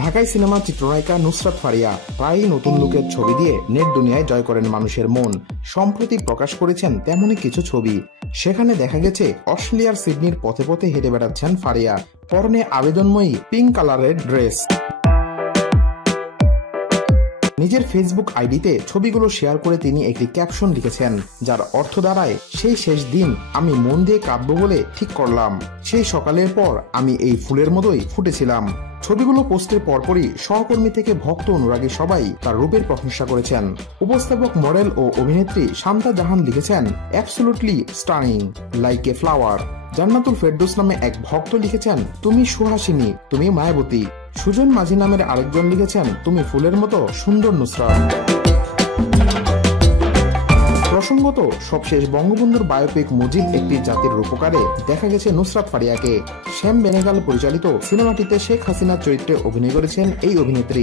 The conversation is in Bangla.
ঢাকাই সিনেমা চিত্রনায়িকা নুসরাত ফারিয়া প্রায়ই নতুন লুকের ছবি দিয়ে নেট দুনিয়ায় জয় করেন মানুষের মন। সম্প্রতি প্রকাশ করেছেন তেমনই কিছু ছবি। সেখানে দেখা গেছে অস্ট্রেলিয়ার সিডনির পথে পথে হেঁটে বেড়াচ্ছেন ফারিয়া, পরনে আবেদনময়ী পিঙ্ক কালারের ড্রেস। নিজের ফেসবুক আইডিতে ছবিগুলো শেয়ার করে তিনি একটি ক্যাপশন লিখেছেন, যার অর্থ দাঁড়ায়, সেই শেষ দিন আমি মন দিয়ে কাঁদবো বলে ঠিক করলাম। সেই সকালের পর আমি এই ফুলের মতোই ফুটেছিলাম। ছবিগুলো পোস্টের পরপরই সহকর্মী থেকে ভক্ত অনুরাগী সবাই তার রূপের প্রশংসা করেছেন। উপস্থাপক, মডেল ও অভিনেত্রী শান্তা জাহান লিখেছেন, absolutely stunning, like a flower. Jannatul Ferdous নামে এক ভক্ত লিখেছেন, তুমি সুহাসিনী, তুমি মায়াবতী। সুজন মাঝি নামের আরেকজন লিখেছেন, তুমি ফুলের মতো সুন্দর নুসরাত। প্রসঙ্গত, সবশেষ বঙ্গবন্ধুর বায়োপিক মুজিব একটি জাতির রূপকারে দেখা গেছে নুসরাত ফারিয়াকে। শ্যাম বেনেগাল পরিচালিত সিনেমাটিতে শেখ হাসিনার চরিত্রে অভিনয় করেছেন এই অভিনেত্রী।